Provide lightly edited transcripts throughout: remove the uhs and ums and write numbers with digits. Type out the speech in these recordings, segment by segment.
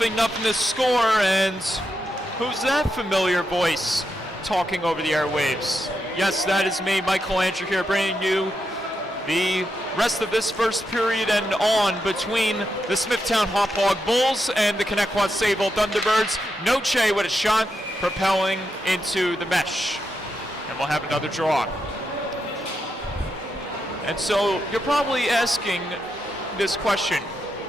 0-0 the score, and who's that familiar voice talking over the airwaves? Yes, that is me, Michael Andrew here, bringing you the rest of this first period and on between the Smithtown Hauppauge Bulls and the Connetquot Sayville Thunderbirds. Noche with a shot propelling into the mesh, and we'll have another draw. And so you're probably asking this question,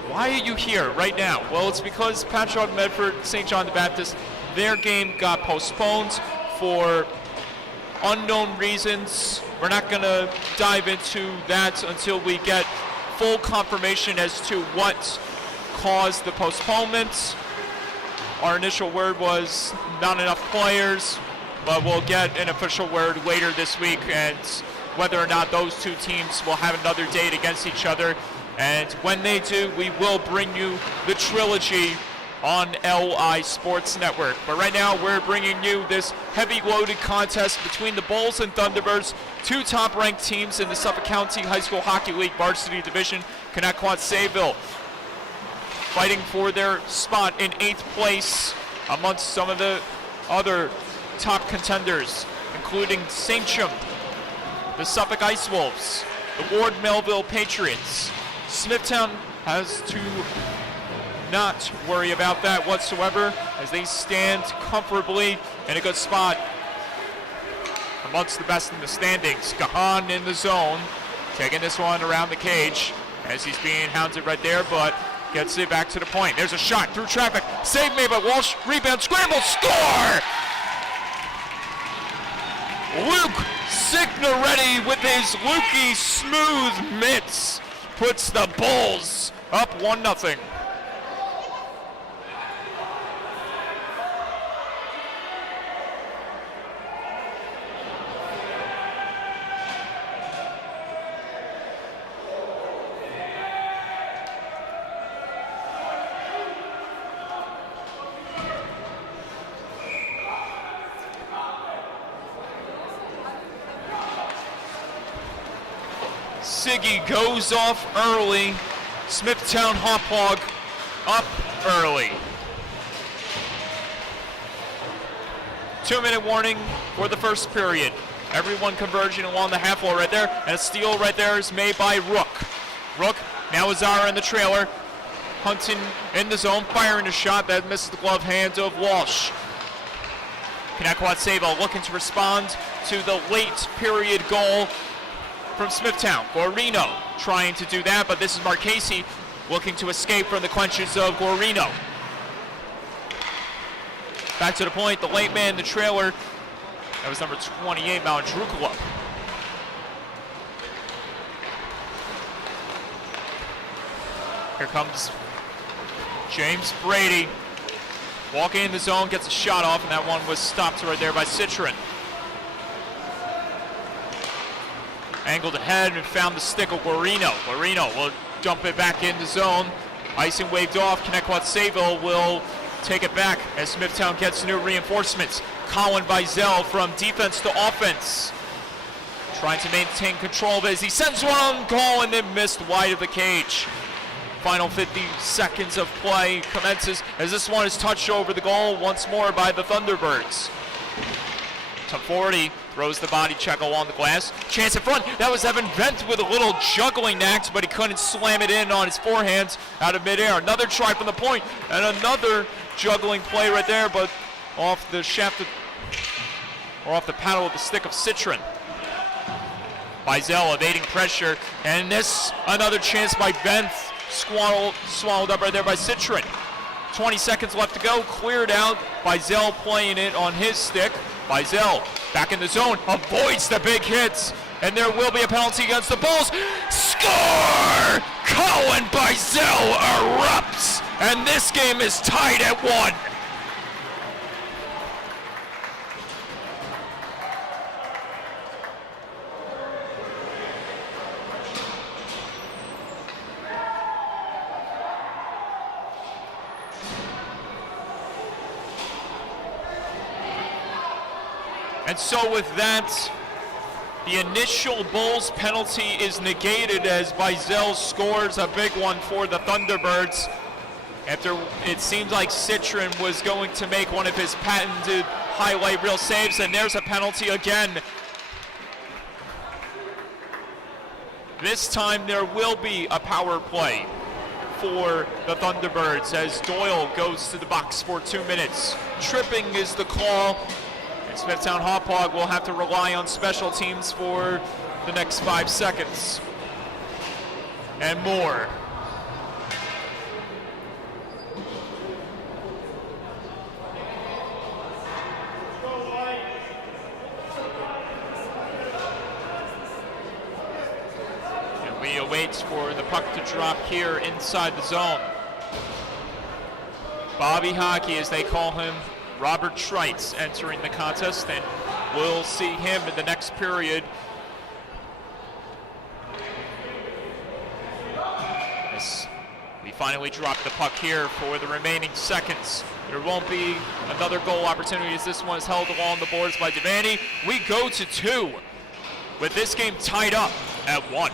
why are you here right now? Well, it's because Patchogue, Medford, St. John the Baptist, their game got postponed for unknown reasons. We're not going to dive into that until we get full confirmation as to what caused the postponement. Our initial word was not enough players, but we'll get an official word later this week, and whether or not those two teams will have another date against each other. And when they do, we will bring you the trilogy on LI Sports Network. But right now, we're bringing you this heavy-loaded contest between the Bulls and Thunderbirds, two top-ranked teams in the Suffolk County High School Hockey League Varsity Division, Connetquot Sayville, fighting for their spot in 8th place amongst some of the other top contenders, including Saintsham, the Suffolk Ice Wolves, the Ward Melville Patriots. Smithtown has to not worry about that whatsoever, as they stand comfortably in a good spot amongst the best in the standings. Gahan in the zone, taking this one around the cage as he's being hounded right there, but gets it back to the point. There's a shot through traffic. Save made by Walsh. Rebound, scramble, score! Luke Signoretti with his Lukey smooth mitts puts the Bulls up 1-0. Siggy goes off early. Smithtown Hauppauge up early. 2-minute warning for the first period. Everyone converging along the half wall right there, and a steal right there is made by Rook. Rook, now Azara in the trailer. Hunting in the zone, firing a shot that misses the glove hand of Walsh. Connetquot Sayville looking to respond to the late period goal from Smithtown. Guarino trying to do that, but this is Marchese looking to escape from the clutches of Guarino. Back to the point, the late man in the trailer. That was number 28, Malandrukula. Here comes James Brady. Walking in the zone, gets a shot off, and that one was stopped right there by Citron. Angled ahead and found the stick of Guarino. Guarino will dump it back in the zone. Icing waved off. Connetquot Sayville will take it back as Smithtown gets new reinforcements. Colin Bizel from defense to offense, trying to maintain control of it as he sends one on goal and then missed wide of the cage. Final 50 seconds of play commences as this one is touched over the goal once more by the Thunderbirds. Tafordi throws the body check along the glass. Chance in front. That was Evan Vent with a little juggling act, but he couldn't slam it in on his forehand out of midair. Another try from the point, and another juggling play right there, but off the shaft or off the paddle of the stick of Citron. Bizel evading pressure, and this another chance by Vent, swallowed up right there by Citron. 20 seconds left to go, cleared out. Bizel playing it on his stick. Bizel back in the zone, avoids the big hits, and there will be a penalty against the Bulls. Score! Colin Bizel erupts, and this game is tied at 1. And so with that, the initial Bulls penalty is negated as Bizel scores a big one for the Thunderbirds. after it seemed like Citron was going to make one of his patented highlight reel saves, and there's a penalty again. This time there will be a power play for the Thunderbirds as Doyle goes to the box for 2 minutes. Tripping is the call, and Smithtown Hauppauge will have to rely on special teams for the next 5 seconds and more. Waits for the puck to drop here inside the zone. Bobby Hockey, as they call him, Robert Schreitz, entering the contest, and we'll see him in the next period. As we finally drop the puck here for the remaining seconds. There won't be another goal opportunity as this one is held along the boards by Devaney. We go to 2 with this game tied up at 1.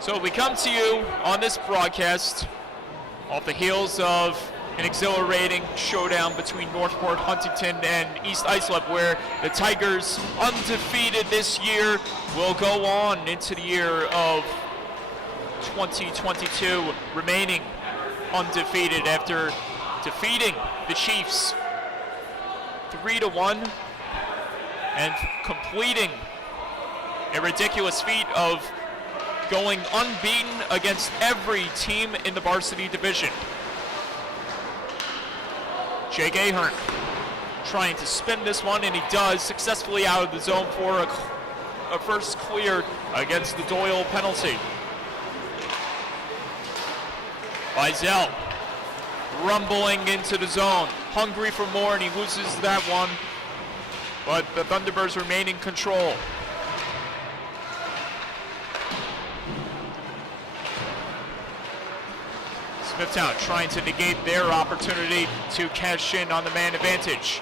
So we come to you on this broadcast off the heels of an exhilarating showdown between Northport, Huntington, and East Islip, where the Tigers, undefeated this year, will go on into the year of 2022, remaining undefeated after defeating the Chiefs 3-1 and completing a ridiculous feat of going unbeaten against every team in the varsity division. Jake Ahern trying to spin this one, and he does, successfully out of the zone for a first clear against the Doyle penalty. Bizell rumbling into the zone, hungry for more, and he loses that one, but the Thunderbirds remain in control. Smithtown trying to negate their opportunity to cash in on the man advantage.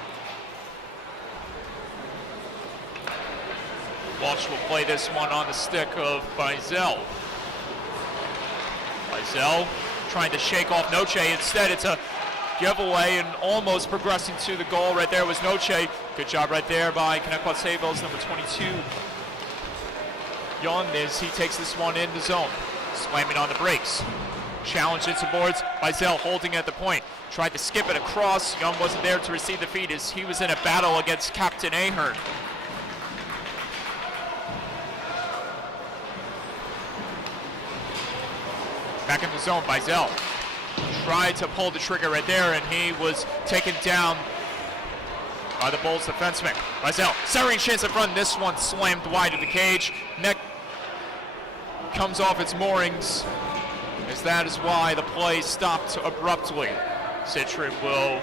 Walsh will play this one on the stick of Bizell. Bizell trying to shake off Noche. Instead, it's a giveaway and almost progressing to the goal. Right there was Noche. Good job right there by Connetquot Sayville's number 22. Young, as he takes this one in the zone. Slamming on the brakes. Challenge into boards. Bizell holding at the point. Tried to skip it across. Young wasn't there to receive the feed as he was in a battle against Captain Ahern. Back in the zone, Bizell tried to pull the trigger right there, and he was taken down by the Bulls defenseman. Bizell, centering chance in front. This one slammed wide of the cage. Net comes off its moorings, as that is why the play stopped abruptly. Citron will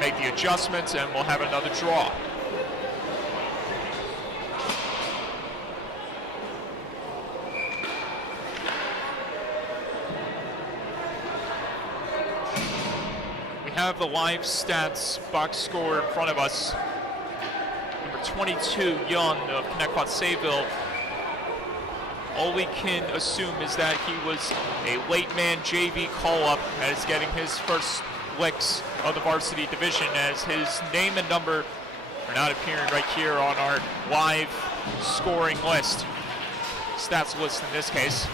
make the adjustments, and we'll have another draw. Have the live stats box score in front of us. Number 22, Young of Connetquot Sayville, all we can assume is that he was a late man JV call-up as getting his first licks of the varsity division, as his name and number are not appearing right here on our live scoring list. Stats list in this case.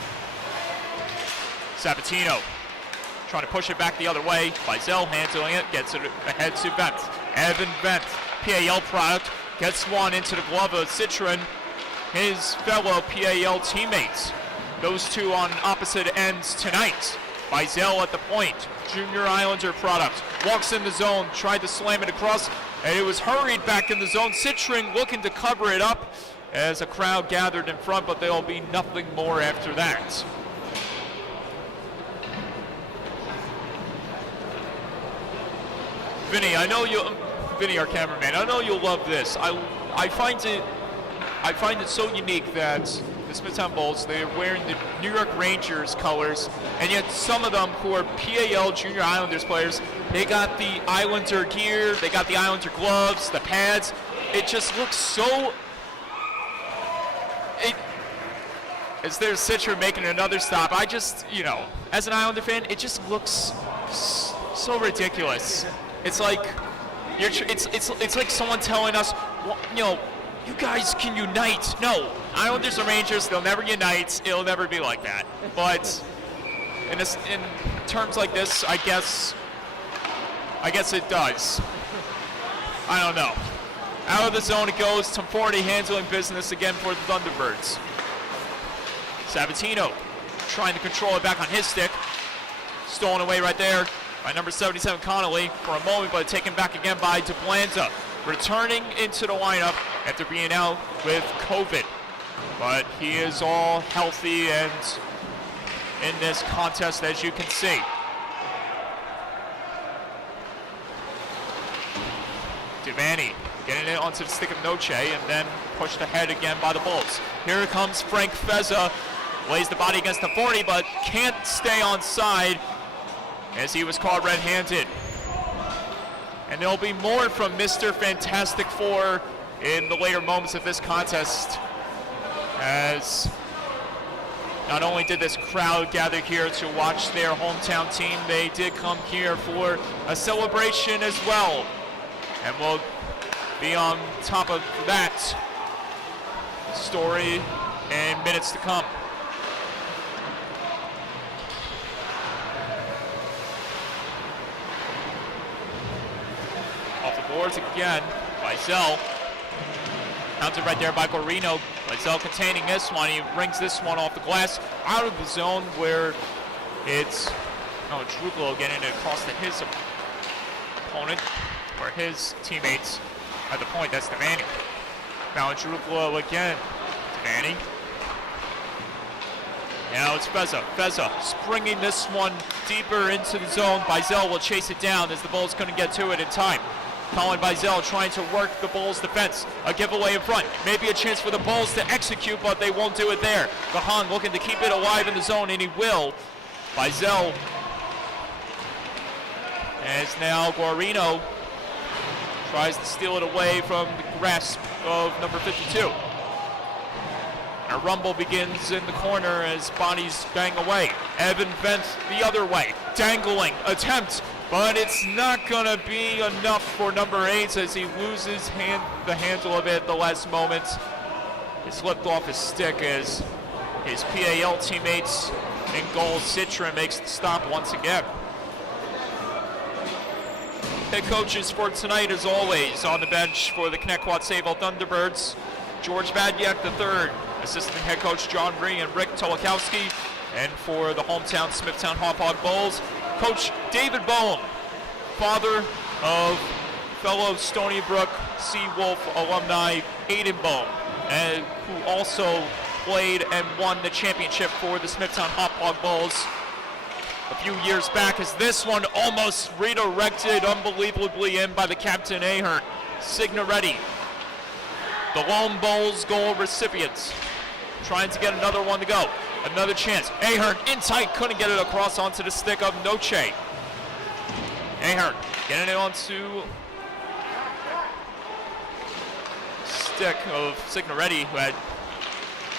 Sabatino trying to push it back the other way. Vizel handling it, gets it ahead to Vent. Evan Vent, PAL product, gets one into the glove of Citron, his fellow PAL teammates. Those two on opposite ends tonight. Vizel at the point, Junior Islander product, walks in the zone, tried to slam it across, and it was hurried back in the zone. Citron looking to cover it up as a crowd gathered in front, but there'll be nothing more after that. Vinny, Vinny, our cameraman, I know you'll love this. I find it so unique that the Smithtown Bulls, they're wearing the New York Rangers colors, and yet some of them who are PAL Junior Islanders players, they got the Islander gear, they got the Islander gloves, the pads. It just looks so... As there's Citron making another stop, I just, as an Islander fan, it just looks so ridiculous. It's like it's like someone telling us, well, you guys can unite. No, Islanders and Rangers, they'll never unite. It'll never be like that. But in terms like this, I guess it does. I don't know. Out of the zone it goes. Tom Forty handling business again for the Thunderbirds. Sabatino trying to control it back on his stick. Stolen away right there by number 77 Connolly for a moment, but taken back again by DeBlanda, returning into the lineup after being out with COVID. But he is all healthy and in this contest, as you can see. Devaney getting it onto the stick of Noche and then pushed ahead again by the Bulls. Here comes Frank Feza, lays the body against the 40, but can't stay on side as he was caught red-handed. And there'll be more from Mr. Fantastic Four in the later moments of this contest, as not only did this crowd gather here to watch their hometown team, they did come here for a celebration as well. And we'll be on top of that story in minutes to come. Off the boards again, Vizel. Counted right there by Guarino. Vizel containing this one. He rings this one off the glass out of the zone where it's Drupalo getting it across to his opponent, or his teammates at the point. That's Devaney. Now Drupalo again. Devaney. Now it's Feza. Feza springing this one deeper into the zone. Vizel will chase it down as the Bulls couldn't get to it in time. Colin Vizel trying to work the Bulls' defense. A giveaway in front. Maybe a chance for the Bulls to execute, but they won't do it there. Gahan looking to keep it alive in the zone, and he will. Vizel. As now Guarino tries to steal it away from the grasp of number 52. And a rumble begins in the corner as bodies bang away. Evan Vent the other way. Dangling attempt. But it's not gonna be enough for number 8 as he loses the handle of it at the last moment. It slipped off his stick as his PAL teammates in goal. Citron makes the stop once again. Head coaches for tonight, as always, on the bench for the Connetquot Sayville Thunderbirds, George Badyak III, assistant head coach John Ree and Rick Tolakowski, and for the hometown Smithtown Hauppauge Bulls, Coach David Boehm, father of fellow Stony Brook Seawolf alumni Aiden Boehm, and who also played and won the championship for the Smithtown Hauppauge Bulls a few years back, as this one almost redirected unbelievably in by the captain Ahern. Signoretti, the lone Bulls goal recipients, trying to get another one to go. Another chance. Ahern in tight, couldn't get it across onto the stick of Noche. Ahern getting it onto stick of Signoretti, who had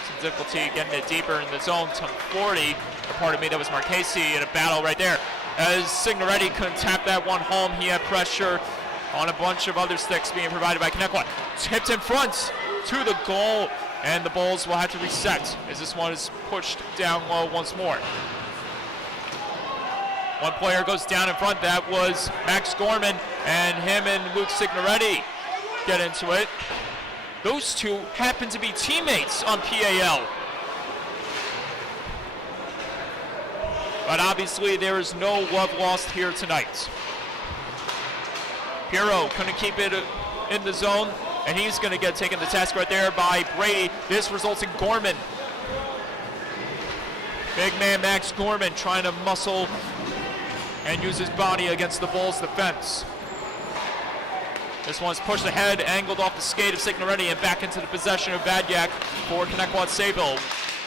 some difficulty getting it deeper in the zone to 40. Or pardon me, that was Marchese in a battle right there. As Signoretti couldn't tap that one home, he had pressure on a bunch of other sticks being provided by Connetquot. Tipped in front to the goal, and the Bulls will have to reset as this one is pushed down low once more. One player goes down in front, that was Max Gorman, and him and Luke Signoretti get into it. Those two happen to be teammates on PAL. But obviously there is no love lost here tonight. Pirro couldn't keep it in the zone, and he's going to get taken to task right there by Brady. This results in Gorman. Big man Max Gorman trying to muscle and use his body against the Bulls' defense. This one's pushed ahead, angled off the skate of Signoretti, and back into the possession of Vadyak for Connetquot Sayville.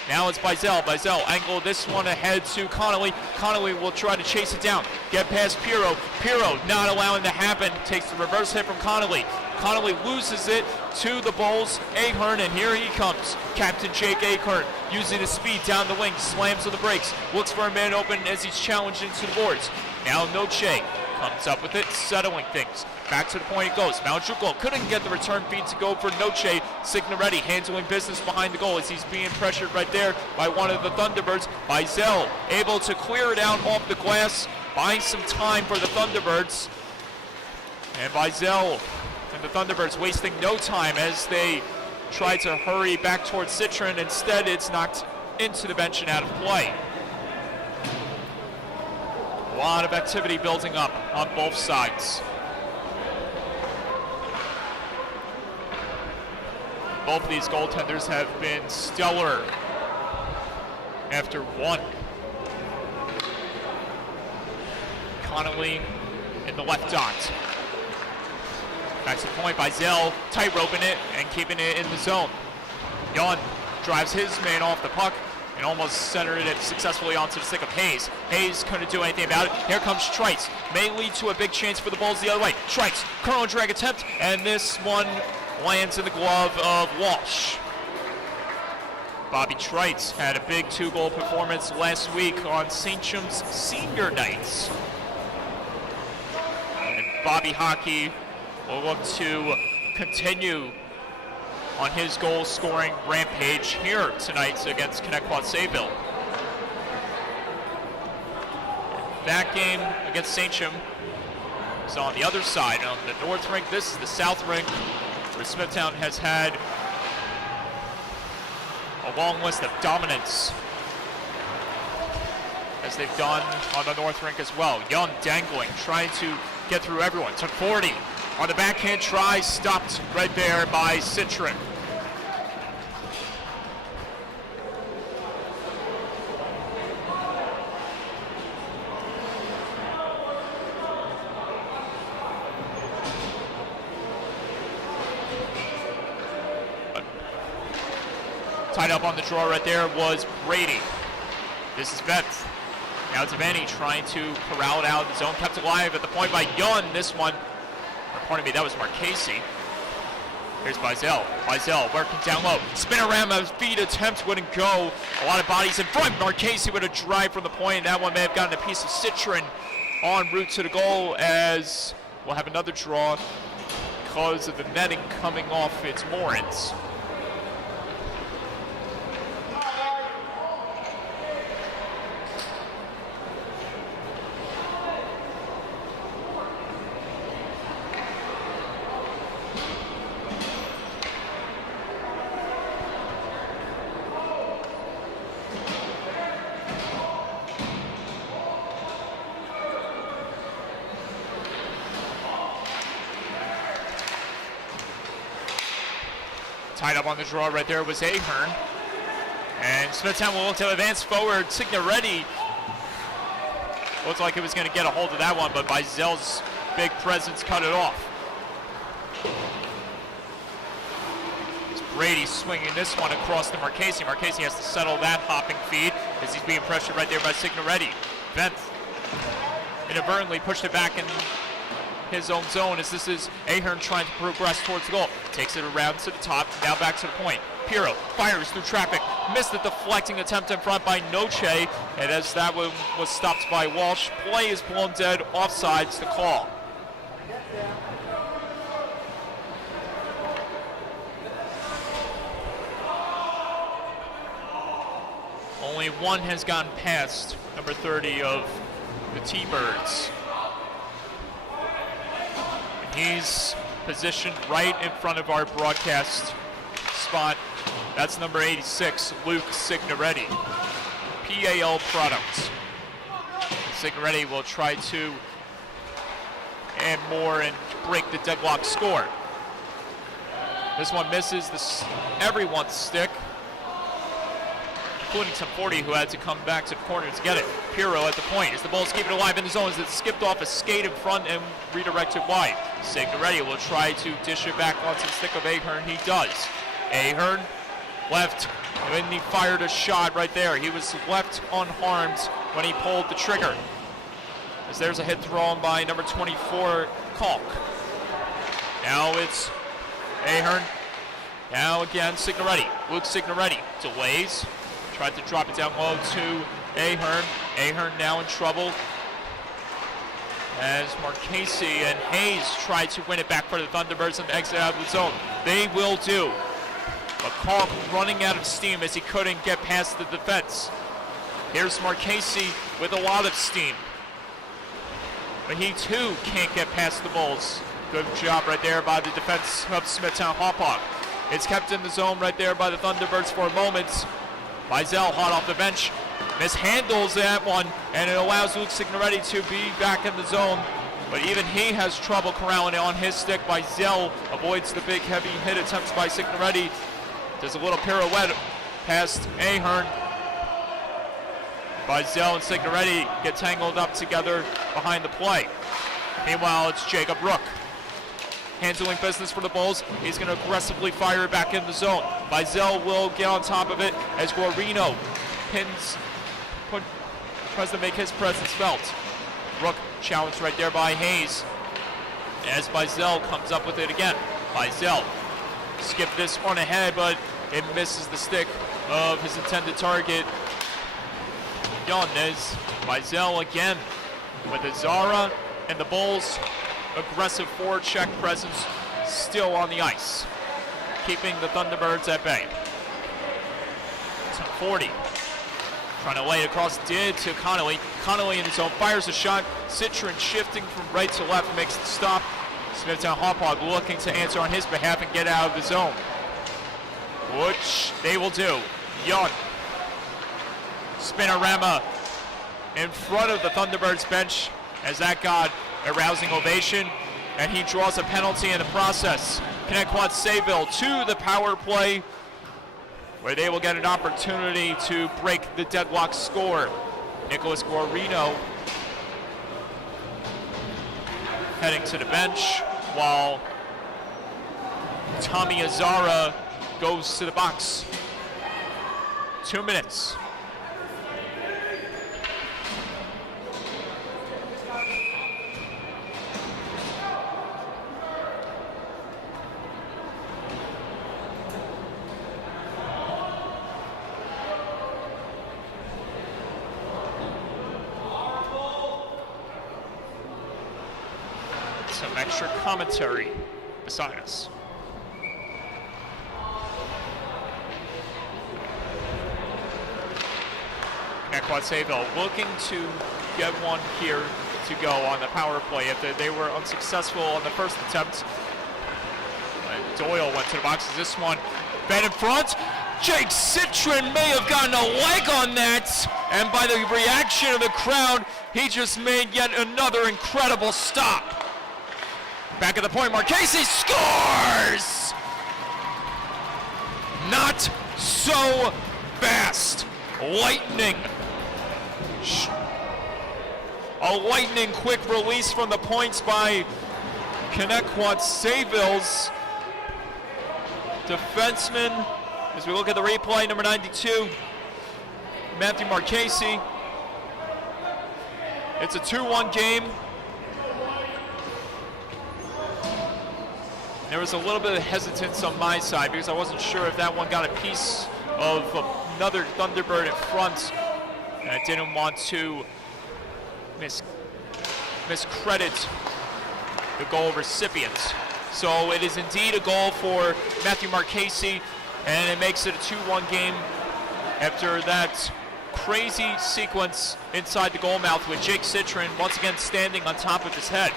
Now it's Bizel. Bizel angled this one ahead to Connolly. Connolly will try to chase it down, get past Pirro. Pirro not allowing it to happen, takes the reverse hit from Connolly. Connolly loses it to the Bulls. Ahern, and here he comes. Captain Jake Ahern using his speed down the wing, slams to the brakes, looks for a man open as he's challenged into the boards. Now Noche comes up with it, settling things. Back to the point it goes. Maljuko couldn't get the return feed to go for Noche. Signoretti handling business behind the goal as he's being pressured right there by one of the Thunderbirds. Bizel able to clear it out off the glass, buying some time for the Thunderbirds. And Bizel and the Thunderbirds wasting no time as they try to hurry back towards Citron. Instead, it's knocked into the bench and out of play. A lot of activity building up on both sides. Both of these goaltenders have been stellar after one. Connolly in the left dot. Back to the point by Zell, tight-roping it and keeping it in the zone. Jan drives his man off the puck and almost centered it successfully onto the stick of Hayes. Hayes couldn't do anything about it. Here comes Trites. May lead to a big chance for the Bulls the other way. Trites, curl and drag attempt, and this one lands in the glove of Walsh. Bobby Trites had a big 2-goal performance last week on St. Chum's senior nights. And Bobby Hockey will look to continue on his goal-scoring rampage here tonight against Connetquot Sayville. That game against St. Chum is on the other side, on the north rink. This is the south rink, where Smithtown has had a long list of dominance, as they've done on the north rink as well. Young dangling, trying to get through everyone. Took 40 on the backhand try, stopped right there by Citron. Tied up on the draw right there was Brady. This is Veth. Now Devaney trying to corral it out of the zone. Kept alive at the point by Yun. This one, or pardon me, that was Marchese. Here's Bizel. Bizel working down low. Spin around, a feed attempt wouldn't go. A lot of bodies in front. Marchese with a drive from the point, and that one may have gotten a piece of Citron en route to the goal, as we'll have another draw because of the netting coming off its moorings. Tied up on the draw right there was Ahern. And Smithtown will look to advance forward. Signoretti looked like it was going to get a hold of that one, but Bizel's big presence cut it off. It's Brady swinging this one across to Marchese. Marchese has to settle that hopping feed as he's being pressured right there by Signoretti. Vent inadvertently pushed it back in his own zone as this is Ahern trying to progress towards the goal. Takes it around to the top, now back to the point. Pirro fires through traffic, missed the deflecting attempt in front by Noche, and as that one was stopped by Walsh, play is blown dead, offsides the call. Only one has gone past number 30 of the T-Birds. And he's positioned right in front of our broadcast spot. That's number 86, Luke Signoretti, PAL product. Signoretti will try to add more and break the deadlock score. This one misses everyone's stick, including some 40 who had to come back to the corner to get it. Pirro at the point as the ball's keeping it alive in the zone as it skipped off a skate in front and redirected wide. Signoretti will try to dish it back onto the stick of Ahern. He does. Ahern left, and he fired a shot right there. He was left unharmed when he pulled the trigger. As there's a hit thrown by number 24, Kalk. Now it's Ahern. Now again, Signoretti. Luke Signoretti delays. Tried to drop it down low to Ahern. Ahern now in trouble as Marchese and Hayes try to win it back for the Thunderbirds and exit out of the zone. They will do. But Kalk running out of steam as he couldn't get past the defense. Here's Marchese with a lot of steam, but he too can't get past the Bulls. Good job right there by the defense of Smithtown Hauppauge. It's kept in the zone right there by the Thunderbirds for a moment. Mizell hot off the bench, mishandles that one, and it allows Luke Signoretti to be back in the zone. But even he has trouble corralling it on his stick. Mizell avoids the big heavy hit attempts by Signoretti. Does a little pirouette past Ahern. Mizell and Signoretti get tangled up together behind the play. Meanwhile, it's Jacob Rook handling business for the Bulls. He's going to aggressively fire it back in the zone. Mizell will get on top of it as Guarino tries to make his presence felt. Rook challenged right there by Hayes as Mizell comes up with it again. Mizell skipped this one ahead, but it misses the stick of his intended target. Yanez. Mizell again with Azara and the Bulls' aggressive forward check presence still on the ice, keeping the Thunderbirds at bay. To 40. Trying to lay it across, did to Connolly. Connolly in his zone, fires a shot. Citron shifting from right to left, makes the stop. Smithtown Hauppauge looking to answer on his behalf and get out of the zone, which they will do. Young. Spinorama in front of the Thunderbirds bench as that got a rousing ovation, and he draws a penalty in the process. Connetquot Sayville to the power play, where they will get an opportunity to break the deadlock score. Nicholas Guarino heading to the bench, while Tommy Azara goes to the box. 2 minutes. Some extra commentary beside us. Connetquot Sayville looking to get one here to go on the power play. If they were unsuccessful on the first attempt, Doyle went to the box. This one, Ben in front. Jake Citron may have gotten a leg on that, and by the reaction of the crowd, he just made yet another incredible stop. Back at the point, Marchese scores! Not so fast. Lightning. A lightning quick release from the points by Connetquot Sayville's defenseman. As we look at the replay, number 92, Matthew Marchese. It's a 2-1 game. There was a little bit of hesitance on my side because I wasn't sure if that one got a piece of another Thunderbird in front. And I didn't want to miscredit the goal recipient. So it is indeed a goal for Matthew Marchese, and it makes it a 2-1 game after that crazy sequence inside the goal mouth with Jake Citron once again standing on top of his head.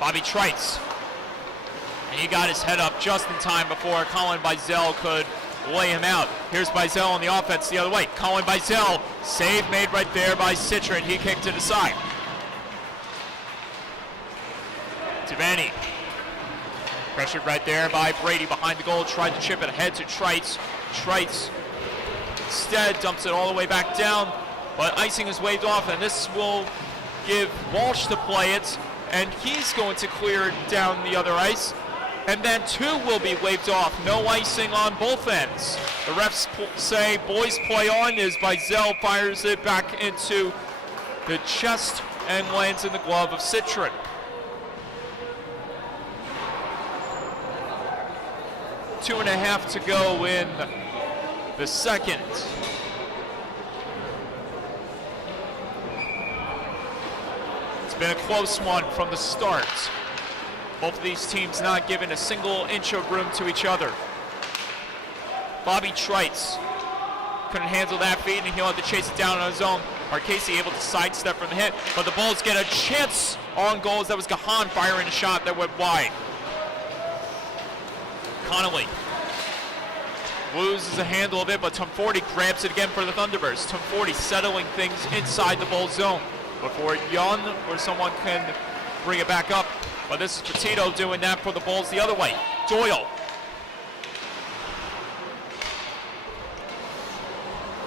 Bobby Trites. And he got his head up just in time before Colin Bizel could lay him out. Here's Bizel on the offense the other way. Colin Bizel, save made right there by Citron. He kicked to the side. Devaney. Pressured right there by Brady behind the goal. Tried to chip it ahead to Trites. Trites instead dumps it all the way back down. But icing is waved off, and this will give Walsh to play it. And he's going to clear it down the other ice. And then 2 will be waved off. No icing on both ends. The refs say boys play on as Bizel fires it back into the chest and lands in the glove of Citron. Two and a half to go in the second. It's been a close one from the start. Both of these teams not giving a single inch of room to each other. Bobby Trites couldn't handle that feed, and he'll have to chase it down on his own. Marchese able to sidestep from the hit, but the Bulls get a chance on goals. That was Gahan firing a shot that went wide. Connolly loses a handle of it, but Tumforty grabs it again for the Thunderbirds. Tumforty settling things inside the Bull zone before Young or someone can bring it back up. But this is Petito doing that for the Bulls the other way. Doyle.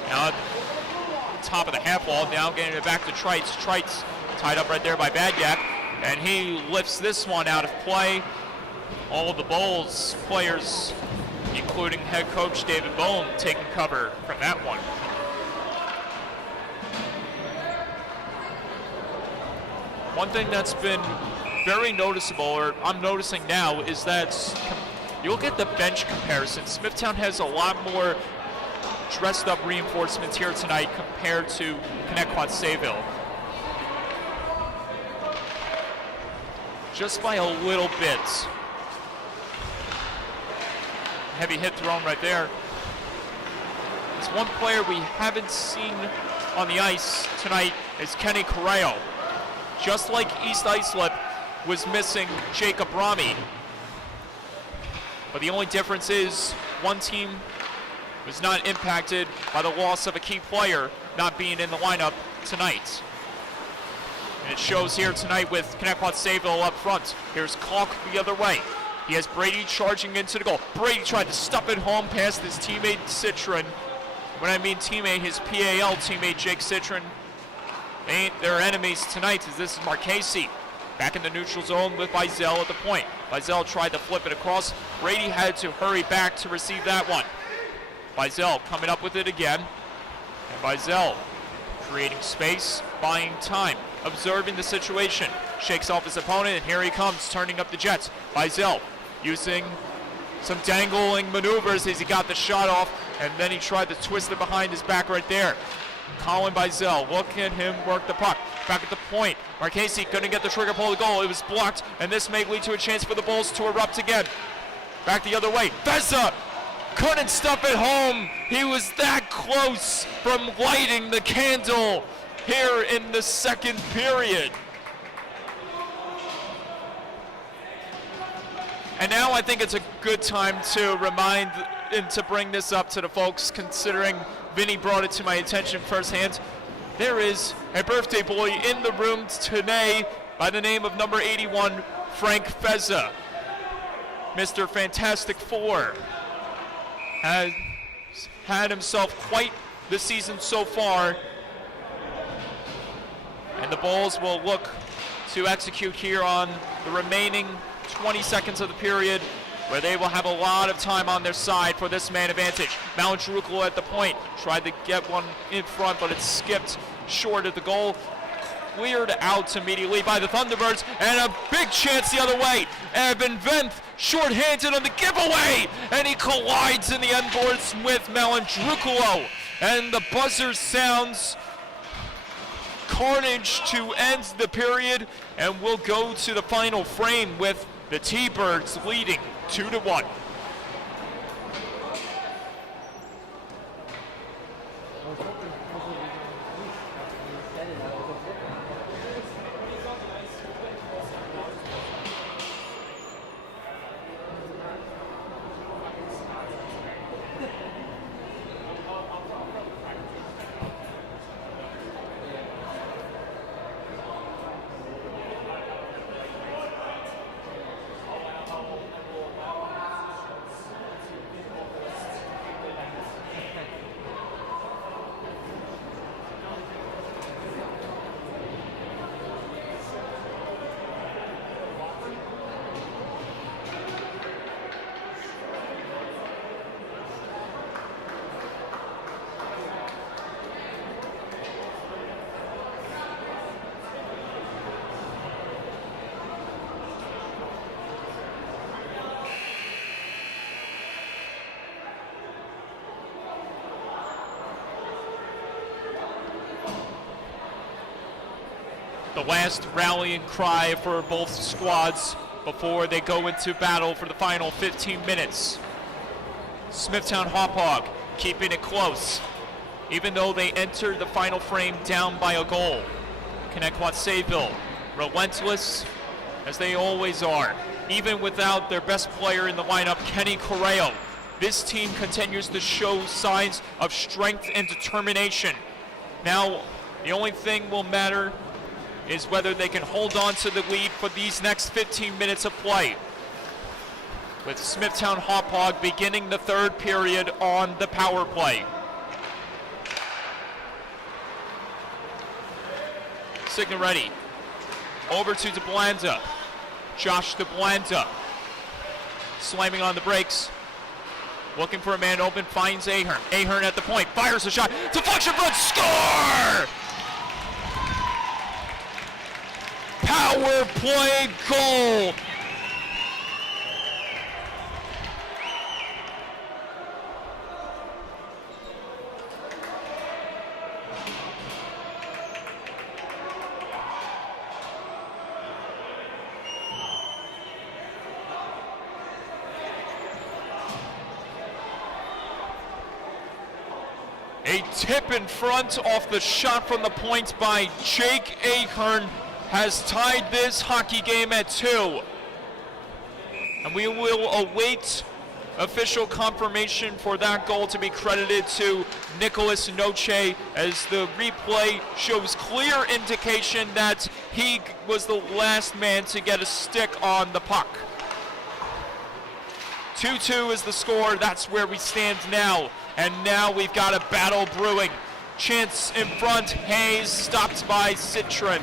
Now at the top of the half wall, now getting it back to Trites. Trites tied up right there by Badgak, and he lifts this one out of play. All of the Bulls players, including head coach David Bohm, taking cover from that one. One thing that's been very noticeable, or I'm noticing now, is that you'll get the bench comparison. Smithtown has a lot more dressed up reinforcements here tonight compared to Connetquot Sayville. Just by a little bit. Heavy hit thrown right there. There's one player we haven't seen on the ice tonight is Kenny Correo. Just like East Islip was missing Jacob Rami. But the only difference is one team was not impacted by the loss of a key player not being in the lineup tonight. And it shows here tonight with Connetquot Sayville up front. Here's Kalk the other way. He has Brady charging into the goal. Brady tried to stuff it home past his teammate Citron. When I mean teammate, his PAL teammate Jake Citron. They ain't their enemies tonight, as this is Marchese. Back in the neutral zone with Bizel at the point. Bizel tried to flip it across. Brady had to hurry back to receive that one. Bizel coming up with it again. And Bizel creating space, buying time, observing the situation. Shakes off his opponent, and here he comes, turning up the Jets. Bizel using some dangling maneuvers as he got the shot off, and then he tried to twist it behind his back right there. Colin Bizel, look at him work the puck. Back at the point, Marchese couldn't get the trigger pull of the goal. It was blocked, and this may lead to a chance for the Bulls to erupt again. Back the other way, Feza couldn't stuff it home. He was that close from lighting the candle here in the second period. And now I think it's a good time to remind and to bring this up to the folks, considering Vinny brought it to my attention firsthand. There is a birthday boy in the room today by the name of number 81, Frank Feza. Mr. Fantastic Four has had himself quite the season so far, and the Bulls will look to execute here on the remaining 20 seconds of the period, where they will have a lot of time on their side for this man advantage. Malandruklo at the point, tried to get one in front, but it skipped short of the goal. cleared out immediately by the Thunderbirds, and a big chance the other way. Evan Venth short-handed on the giveaway, and he collides in the end boards with Malandruculo, and the buzzer sounds. Carnage to end the period, and we'll go to the final frame with the T-Birds leading 2-1. The last rallying cry for both squads before they go into battle for the final 15 minutes. Smithtown Hauppauge keeping it close, even though they entered the final frame down by a goal. Connetquot Sayville, relentless as they always are. Even without their best player in the lineup, Kenny Correo, this team continues to show signs of strength and determination. Now, the only thing will matter is whether they can hold on to the lead for these next 15 minutes of play. With Smithtown Hauppauge beginning the third period on the power play. Signoretti over to DeBlanda. Josh DeBlanda slamming on the brakes. Looking for a man open, finds Ahern. Ahern at the point, fires a shot. Deflection front, score! Power play goal. A tip in front off the shot from the point by Jake Ahern has tied this hockey game at 2. And we will await official confirmation for that goal to be credited to Nicholas Noche, as the replay shows clear indication that he was the last man to get a stick on the puck. 2-2 is the score. That's where we stand now. And now we've got a battle brewing. Chance in front. Hayes stopped by Citron.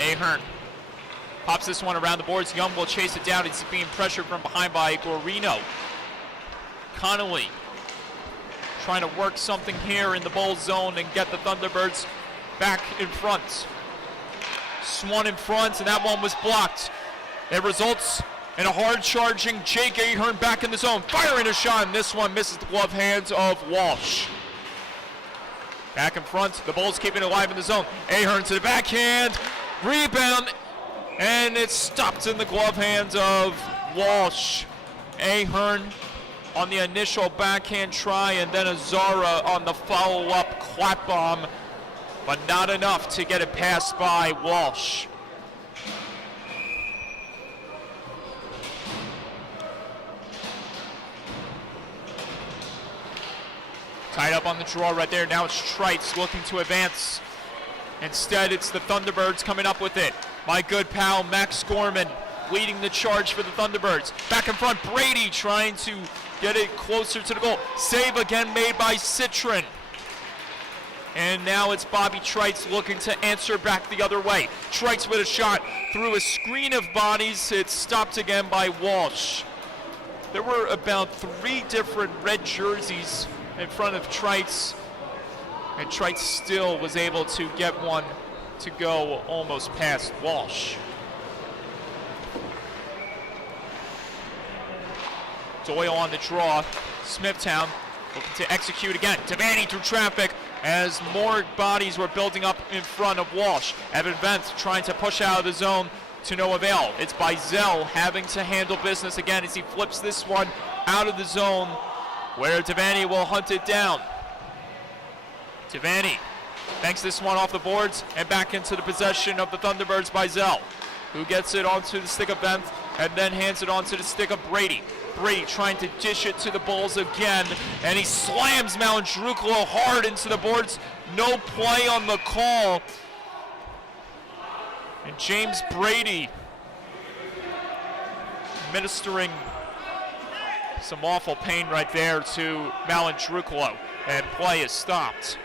Ahern pops this one around the boards. Young will chase it down. He's being pressured from behind by Guarino. Connolly trying to work something here in the bowl zone and get the Thunderbirds back in front. Swan in front, and that one was blocked. It results in a hard-charging Jake Ahern back in the zone, firing a shot, and this one misses the glove hands of Walsh. Back in front, the Bulls keeping it alive in the zone. Ahern to the backhand, rebound, and it's stopped in the glove hands of Walsh. Ahern on the initial backhand try, and then Azara on the follow-up clap bomb, but not enough to get it passed by Walsh. Tied up on the draw right there. Now it's Trites looking to advance. Instead, it's the Thunderbirds coming up with it. My good pal, Max Gorman, leading the charge for the Thunderbirds. Back in front, Brady trying to get it closer to the goal. Save again made by Citron. And now it's Bobby Trites looking to answer back the other way. Trites with a shot through a screen of bodies. It's stopped again by Walsh. There were about 3 different red jerseys in front of Trites, and Trites still was able to get one to go almost past Walsh. Doyle on the draw. Smithtown looking to execute again. Devaney through traffic as more bodies were building up in front of Walsh. Evan Venth trying to push out of the zone to no avail. It's Bizell having to handle business again as he flips this one out of the zone where Devaney will hunt it down. Devaney banks this one off the boards and back into the possession of the Thunderbirds. Bizell, who gets it onto the stick of Venth and then hands it onto the stick of Brady. Brady trying to dish it to the Bulls again, and he slams Malandruklo hard into the boards. No play on the call. And James Brady administering some awful pain right there to Malandruklo, and play is stopped.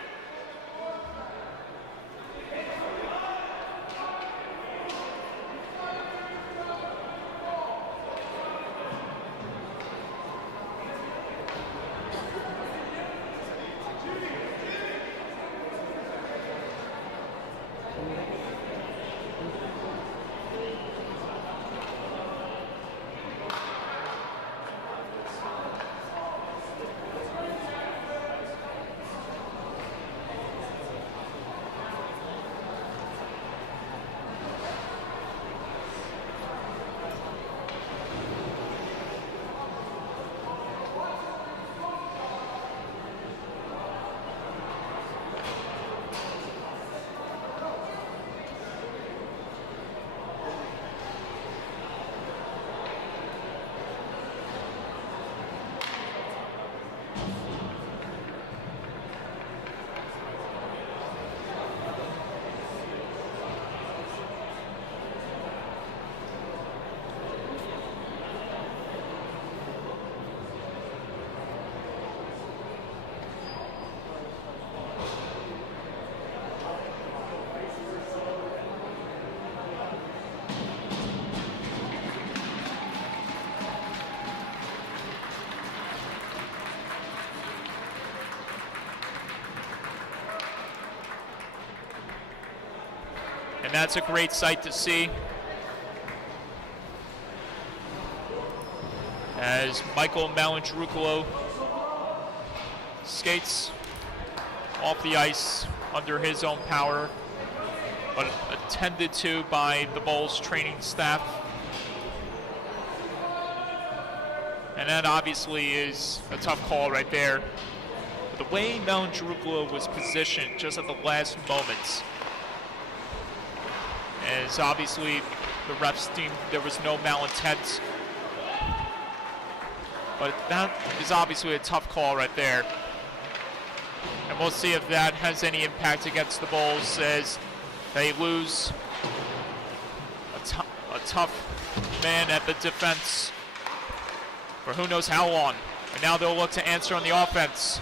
And that's a great sight to see, as Michael Malandruklo skates off the ice under his own power, but attended to by the Bulls training staff. And that obviously is a tough call right there. But the way Malandruklo was positioned just at the last moments, as obviously the refs deemed there was no malintent. But that is obviously a tough call right there. And we'll see if that has any impact against the Bulls as they lose a tough man at the defense for who knows how long. And now they'll look to answer on the offense.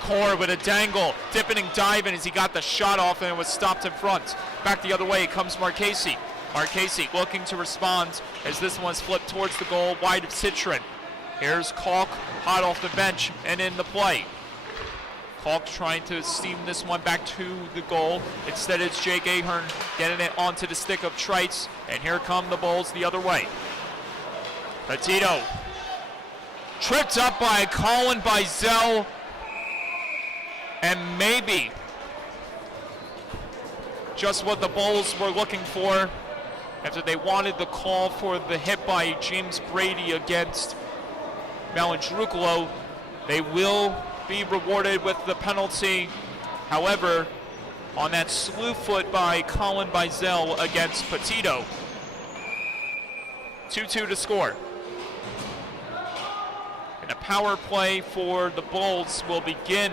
Core with a dangle, dipping and diving as he got the shot off and was stopped in front. Back the other way comes Marchese. Marchese looking to respond as this one's flipped towards the goal, wide of Citron. Here's Kalk, hot off the bench and in the play. Kalk trying to steam this one back to the goal. Instead it's Jake Ahern getting it onto the stick of Trites, and here come the Bulls the other way. Petito tripped up by Colin Bizell, and maybe just what the Bulls were looking for after they wanted the call for the hit by James Brady against Malandruklo. They will be rewarded with the penalty. However, on that slew foot by Colin Bizell against Petito. 2-2 to score. And a power play for the Bulls will begin.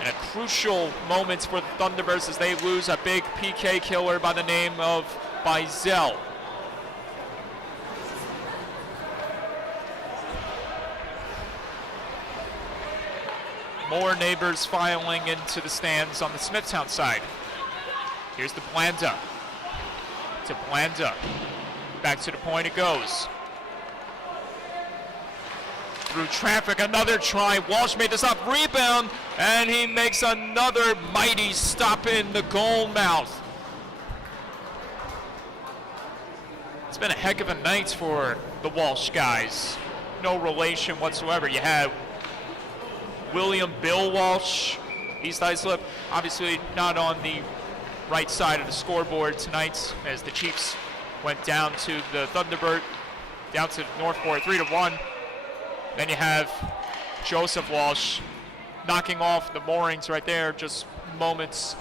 And a crucial moments for the Thunderbirds as they lose a big PK killer by the name of Bizell. More neighbors filing into the stands on the Smithtown side. Here's the Blanda. To Blanda. Back to the point it goes. Through traffic, another try. Walsh made the stop, rebound, and he makes another mighty stop in the goal mouth. It's been a heck of a night for the Walsh guys. No relation whatsoever. You have William Bill Walsh, East Islip, obviously not on the right side of the scoreboard tonight as the Chiefs went down to the Thunderbird, down to Northport 3-1. Then you have Joseph Walsh knocking off the moorings right there just moments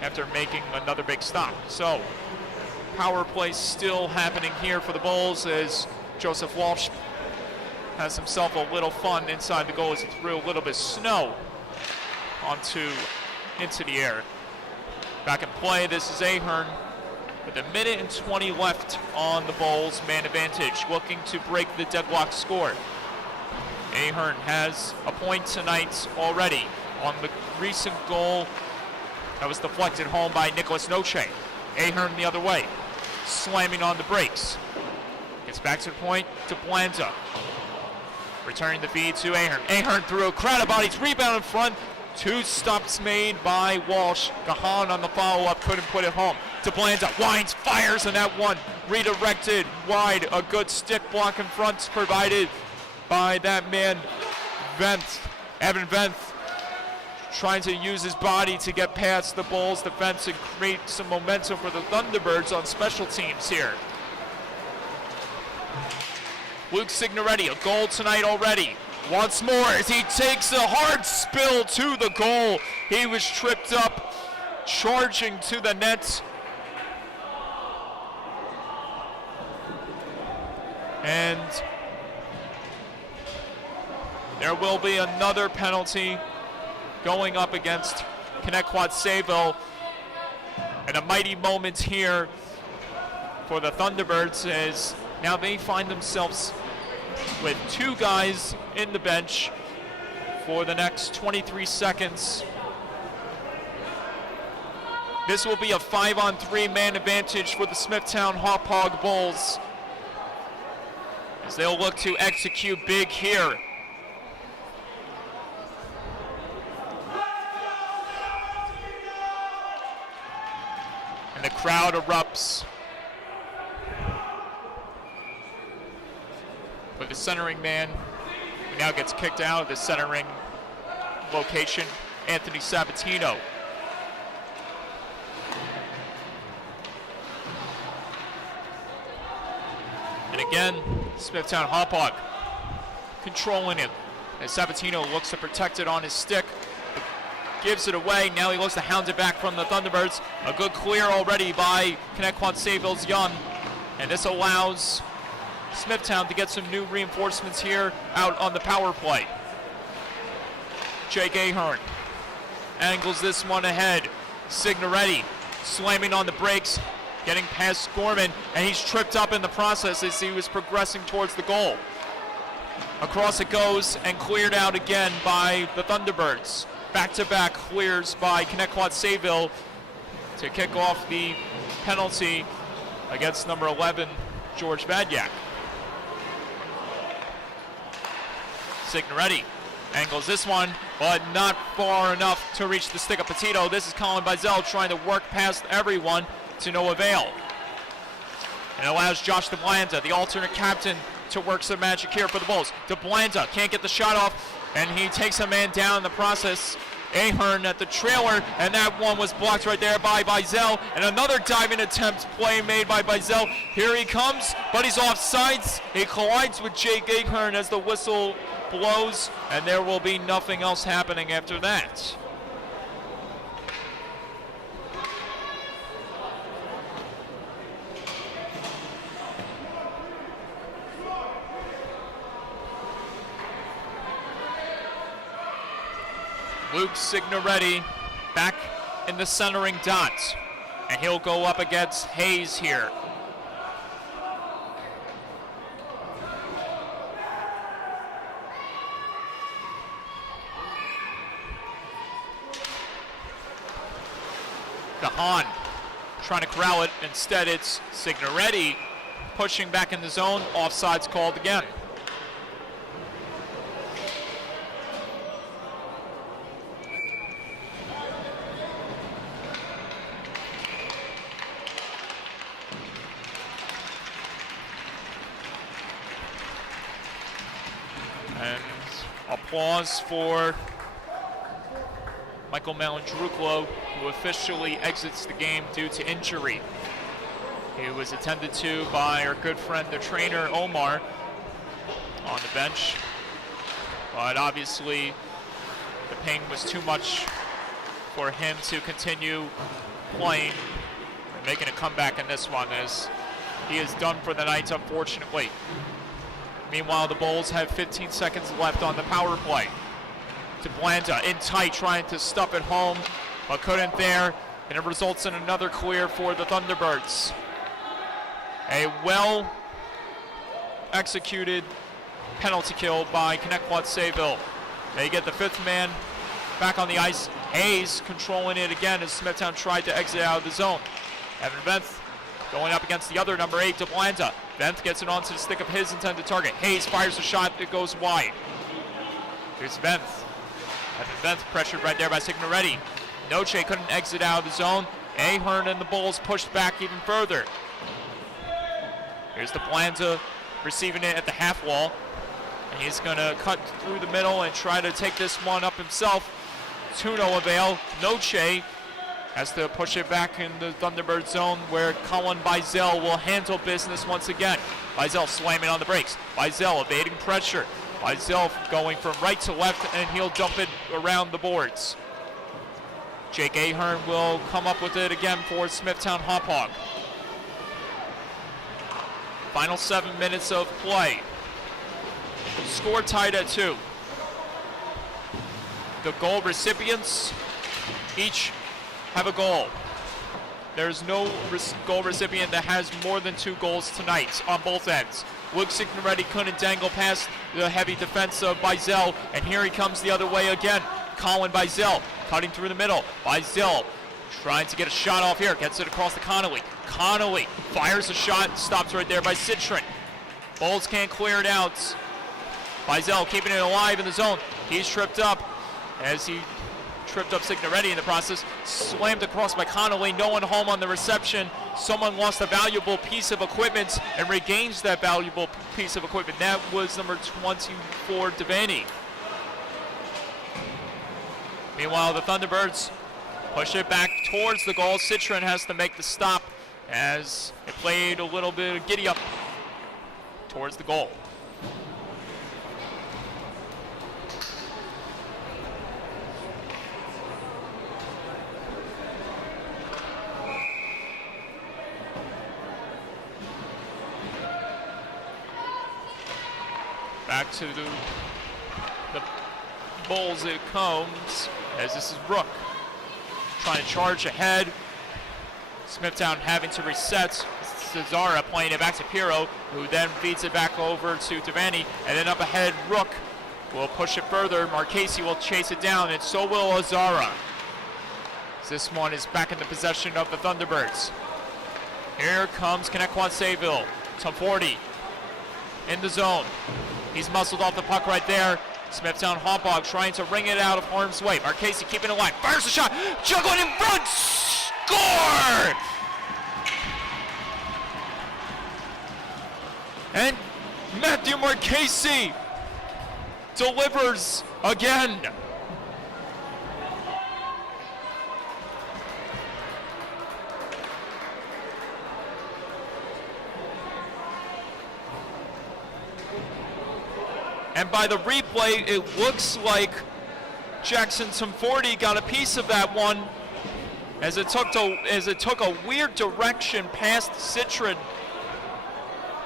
after making another big stop. So power play still happening here for the Bulls as Joseph Walsh has himself a little fun inside the goal as he threw a little bit of snow into the air. Back in play, this is Ahern with 1:20 left on the Bulls man advantage, looking to break the deadlock score. Ahern has a point tonight already on the recent goal that was deflected home by Nicholas Noche. Ahern the other way, slamming on the brakes. Gets back to the point to Blanda. Returning the feed to Ahern. Ahern threw a crowd of bodies, rebound in front. Two stops made by Walsh. Gahan on the follow-up, couldn't put it home. To Blanda, winds, fires, and that one redirected wide. A good stick block in front provided by that man, Venth, Evan Venth, trying to use his body to get past the Bulls' defense and create some momentum for the Thunderbirds on special teams here. Luke Signoretti, a goal tonight already. Once more as he takes a hard spill to the goal. He was tripped up, charging to the net. And there will be another penalty going up against Connetquot Sayville. And a mighty moment here for the Thunderbirds as now they find themselves with two guys in the bench for the next 23 seconds. This will be a 5-on-3 man advantage for the Smithtown Hauppauge Bulls as they'll look to execute big here. And the crowd erupts. But the centering man who now gets kicked out of the centering location, Anthony Sabatino. And again, Smithtown Hauppauge controlling it as Sabatino looks to protect it on his stick. Gives it away. Now he looks to hound it back from the Thunderbirds. A good clear already by Connetquot Sayville's Young. And this allows Smithtown to get some new reinforcements here out on the power play. Jake Ahern angles this one ahead. Signoretti slamming on the brakes, getting past Gorman, and he's tripped up in the process as he was progressing towards the goal. Across it goes and cleared out again by the Thunderbirds. Back-to-back clears by Connetquot Sayville to kick off the penalty against number 11, George Vadyak. Signoretti angles this one, but not far enough to reach the stick of Petito. This is Colin Bizel trying to work past everyone to no avail. And allows Josh DeBlanda, the alternate captain, to work some magic here for the Bulls. DeBlanda can't get the shot off, and he takes a man down in the process. Ahern at the trailer, and that one was blocked right there by Bizel. And another diving attempt play made by Bizel. Here he comes, but he's off sides. He collides with Jake Ahern as the whistle blows, and there will be nothing else happening after that. Luke Signoretti back in the centering dot, and he'll go up against Hayes here. Gahan trying to corral it. Instead, it's Signoretti pushing back in the zone. Offside's called again. And applause for Michael Malandruklo, who officially exits the game due to injury. He was attended to by our good friend, the trainer, Omar, on the bench. But obviously, the pain was too much for him to continue playing and making a comeback in this one, as he is done for the night, unfortunately. Meanwhile, the Bulls have 15 seconds left on the power play. DeBlanda in tight, trying to stuff it home, but couldn't there, and it results in another clear for the Thunderbirds. A well-executed penalty kill by Connetquot Sayville. They get the fifth man back on the ice. Hayes controlling it again as Smithtown tried to exit out of the zone. Evan Venth going up against the other number 8, DeBlanda. Venth gets it onto the stick of his intended target. Hayes fires a shot that goes wide. Here's Venth. Evan Venth pressured right there by Signoretti. Noche couldn't exit out of the zone. Ahern and the Bulls pushed back even further. Here's DeBlanda receiving it at the half wall. And he's going to cut through the middle and try to take this one up himself. To no avail. Noche has to push it back in the Thunderbird zone, where Colin Bizel will handle business once again. Bizel slamming on the brakes. Bizel evading pressure. Bizel going from right to left, and he'll dump it around the boards. Jake Ahern will come up with it again for Smithtown Hauppauge. Final 7 minutes of play. Score tied at 2. The goal recipients each have a goal. There's no goal recipient that has more than 2 goals tonight on both ends. Luke Signoretti couldn't dangle past the heavy defense of Bizel, and here he comes the other way again. Colin Bizel cutting through the middle. Bizel trying to get a shot off here, gets it across to Connolly. Connolly fires a shot, stops right there by Citron. Bulls can't clear it out. Bizel keeping it alive in the zone. He's tripped up as he tripped up Signoretti in the process. Slammed across by Connolly. No one home on the reception. Someone lost a valuable piece of equipment and regains that valuable piece of equipment. That was number 24, Devaney. Meanwhile, the Thunderbirds push it back towards the goal. Citron has to make the stop as it played a little bit of giddy up towards the goal. Back to the Bulls it comes, as this is Rook trying to charge ahead. Smithtown having to reset. Cesara playing it back to Piro, who then feeds it back over to Devaney, and then up ahead Rook will push it further. Marchese will chase it down, and so will Azara. This one is back in the possession of the Thunderbirds. Here comes Connetquot Sayville. Tom 40 in the zone. He's muscled off the puck right there. Smithtown Hauppauge trying to wring it out of harm's way. Marchese keeping it alive. Fires the shot. Juggling in front. Score! And Matthew Marchese delivers again. And by the replay, it looks like Jackson Tomforty got a piece of that one as it took a weird direction past Citron.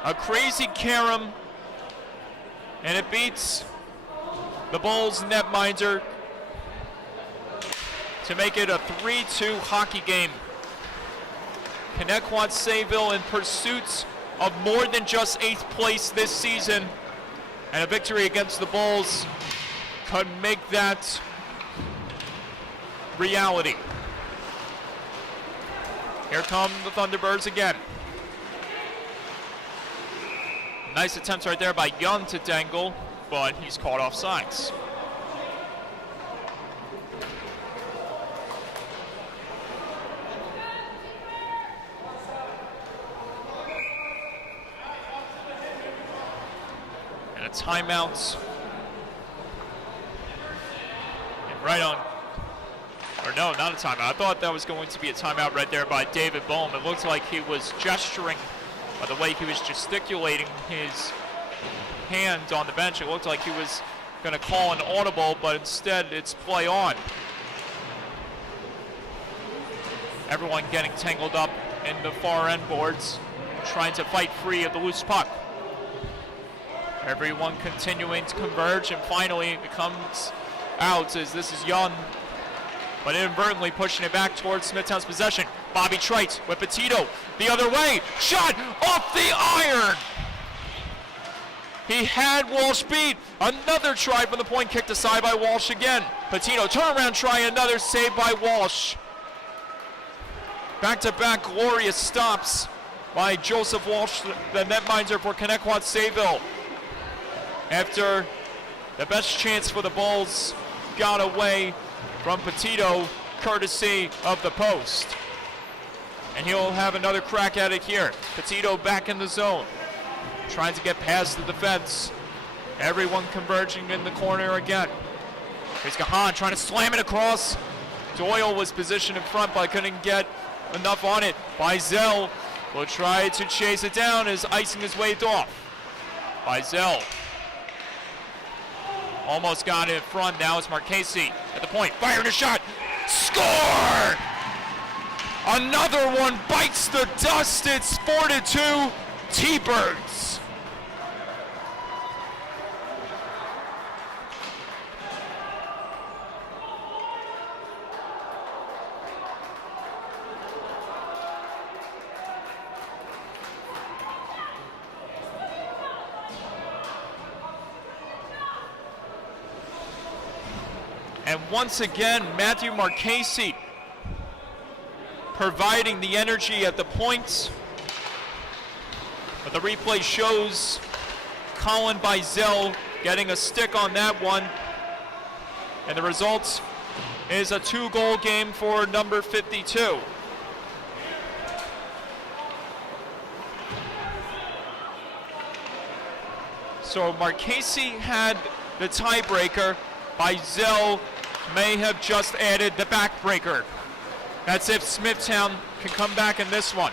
A crazy carom, and it beats the Bulls netminder to make it a 3-2 hockey game. Connetquot Sayville in pursuit of more than just 8th place this season. And a victory against the Bulls could make that reality. Here come the Thunderbirds again. Nice attempts right there by Young to dangle, but he's caught off sides. And a timeout. And right on. Or no, not a timeout. I thought that was going to be a timeout right there by David Bohm. It looked like he was gesturing by the way he was gesticulating his hand on the bench. It looked like he was going to call an audible, but instead it's play on. Everyone getting tangled up in the far end boards, trying to fight free of the loose puck. Everyone continuing to converge, and finally it comes out as this is Young, but inadvertently pushing it back towards Smithtown's possession. Bobby Trite with Petito the other way. Shot off the iron. He had Walsh beat. Another try from the point, kicked aside by Walsh again. Petito turnaround try, another save by Walsh. Back-to-back glorious stops by Joseph Walsh, the netminder for Connetquot Sayville. After the best chance for the Bulls got away from Petito, courtesy of the post. And he'll have another crack at it here. Petito back in the zone, trying to get past the defense. Everyone converging in the corner again. Here's Gahan trying to slam it across. Doyle was positioned in front, but couldn't get enough on it. Bizell will try to chase it down as icing his way off. Bizell almost got it in front. Now it's Marchese at the point, firing a shot. Score! Another one bites the dust. It's 4-2 T-Birds. And once again, Matthew Marchese providing the energy at the points. But the replay shows Colin Bizell getting a stick on that one. And the result is a 2-goal game for number 52. So Marchese had the tiebreaker. Bizell may have just added the backbreaker. That's if Smithtown can come back in this one.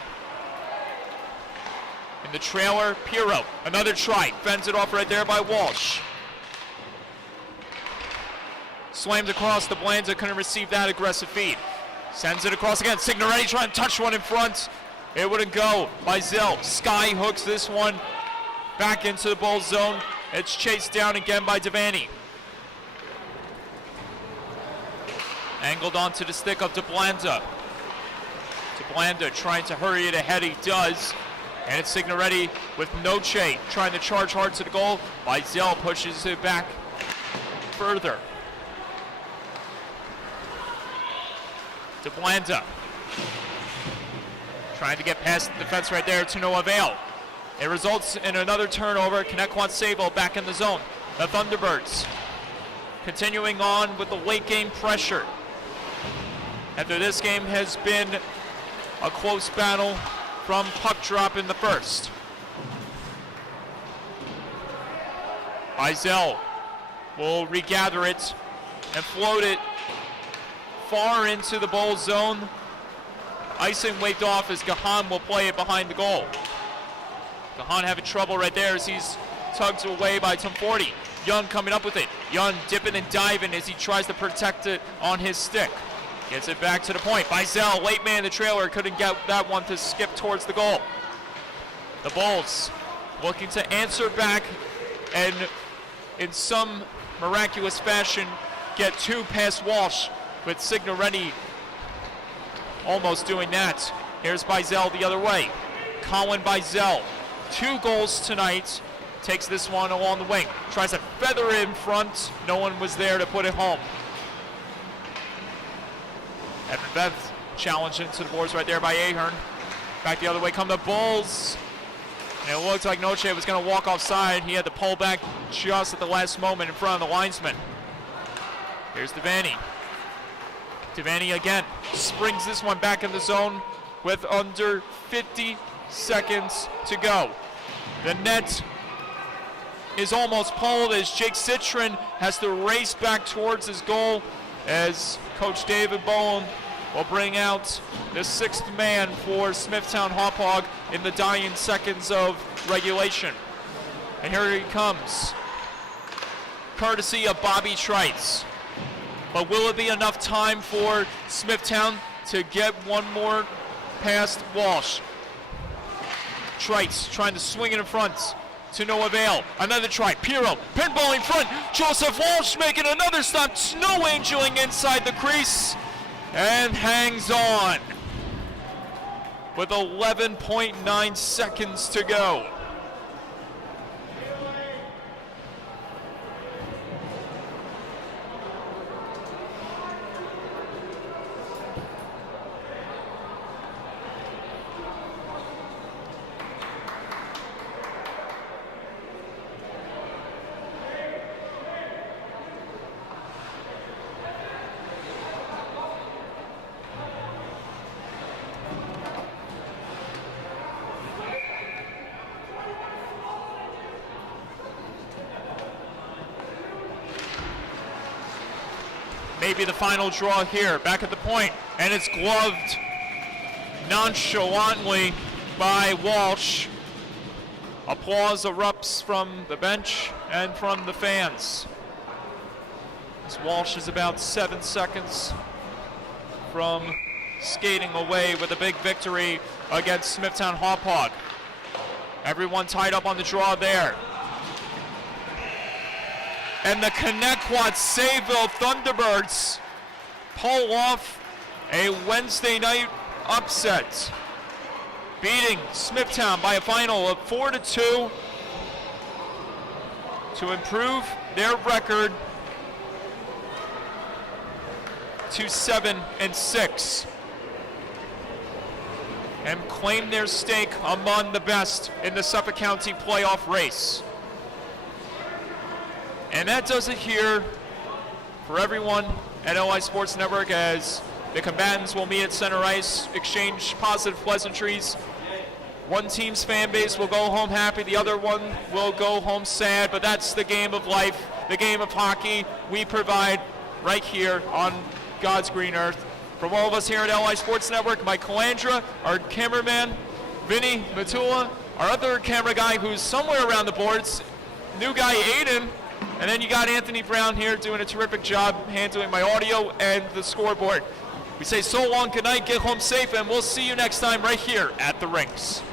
In the trailer, Piro, another try, fends it off right there by Walsh. Slams across, the Blanda couldn't receive that aggressive feed. Sends it across again, Signoretti trying to touch one in front. It wouldn't go. Bizell sky hooks this one back into the Bulls zone. It's chased down again by Devaney. Angled onto the stick of DeBlanda. DeBlanda trying to hurry it ahead, he does. And it's Signoretti with Noche trying to charge hard to the goal. Bizell pushes it back further. DeBlanda trying to get past the defense right there to no avail. It results in another turnover. Connetquot Sayville back in the zone. The Thunderbirds continuing on with the late game pressure. After this game has been a close battle from puck drop in the first. Bizell will regather it and float it far into the Bulls zone. Icing waved off as Gahan will play it behind the goal. Gahan having trouble right there as he's tugged away by Tom Forty. Young coming up with it. Young dipping and diving as he tries to protect it on his stick. Gets it back to the point. Bizell, late man in the trailer, couldn't get that one to skip towards the goal. The Bulls looking to answer back and in some miraculous fashion get two past Walsh, with Signoretti almost doing that. Here's Bizell the other way. Colin Bizell, 2 goals tonight, takes this one along the wing. Tries to feather it in front. No one was there to put it home. Evan Beth challenge into the boards right there by Ahern. Back the other way come the Bulls. And it looked like Noche was going to walk offside. He had to pull back just at the last moment in front of the linesman. Here's Devaney. Devaney again springs this one back in the zone with under 50 seconds to go. The net is almost pulled as Jake Citron has to race back towards his goal as Coach David Bowen will bring out the sixth man for Smithtown Hauppauge in the dying seconds of regulation. And here he comes, courtesy of Bobby Trites. But will it be enough time for Smithtown to get one more past Walsh? Trites trying to swing it in front to no avail. Another try. Pirro, pinball in front. Joseph Walsh making another stop. Snow angeling inside the crease and hangs on with 11.9 seconds to go. Maybe the final draw here, back at the point, and it's gloved nonchalantly by Walsh. Applause erupts from the bench and from the fans. As Walsh is about 7 seconds from skating away with a big victory against Smithtown Hauppauge. Everyone tied up on the draw there. And the Connetquot Sayville Thunderbirds pull off a Wednesday night upset, beating Smithtown by a final of 4-2 to improve their record to 7-6 and claim their stake among the best in the Suffolk County playoff race. And that does it here for everyone at LI Sports Network as the combatants will meet at center ice, exchange positive pleasantries. One team's fan base will go home happy, the other one will go home sad, but that's the game of life, the game of hockey we provide right here on God's green earth. From all of us here at LI Sports Network, Mike Calandra, our cameraman, Vinny Matula, our other camera guy who's somewhere around the boards, new guy Aiden, and then you got Anthony Brown here doing a terrific job handling my audio and the scoreboard. We say so long, good night, get home safe, and we'll see you next time right here at the rinks.